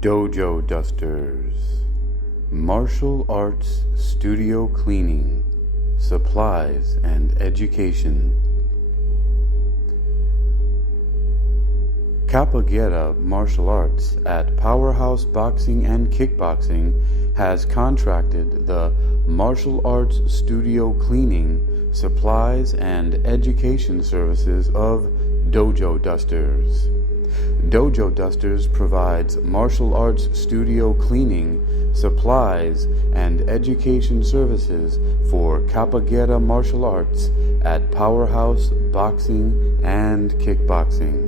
Dojo Dusters, martial arts studio cleaning, supplies and education. KappaGuerra Martial Arts at Powerhouse Boxing and Kickboxing has contracted the martial arts studio cleaning, supplies and education services of Dojo Dusters. Dojo Dusters provides martial arts studio cleaning, supplies, and education services for KappaGuerra Martial Arts at Powerhouse Boxing and Kickboxing.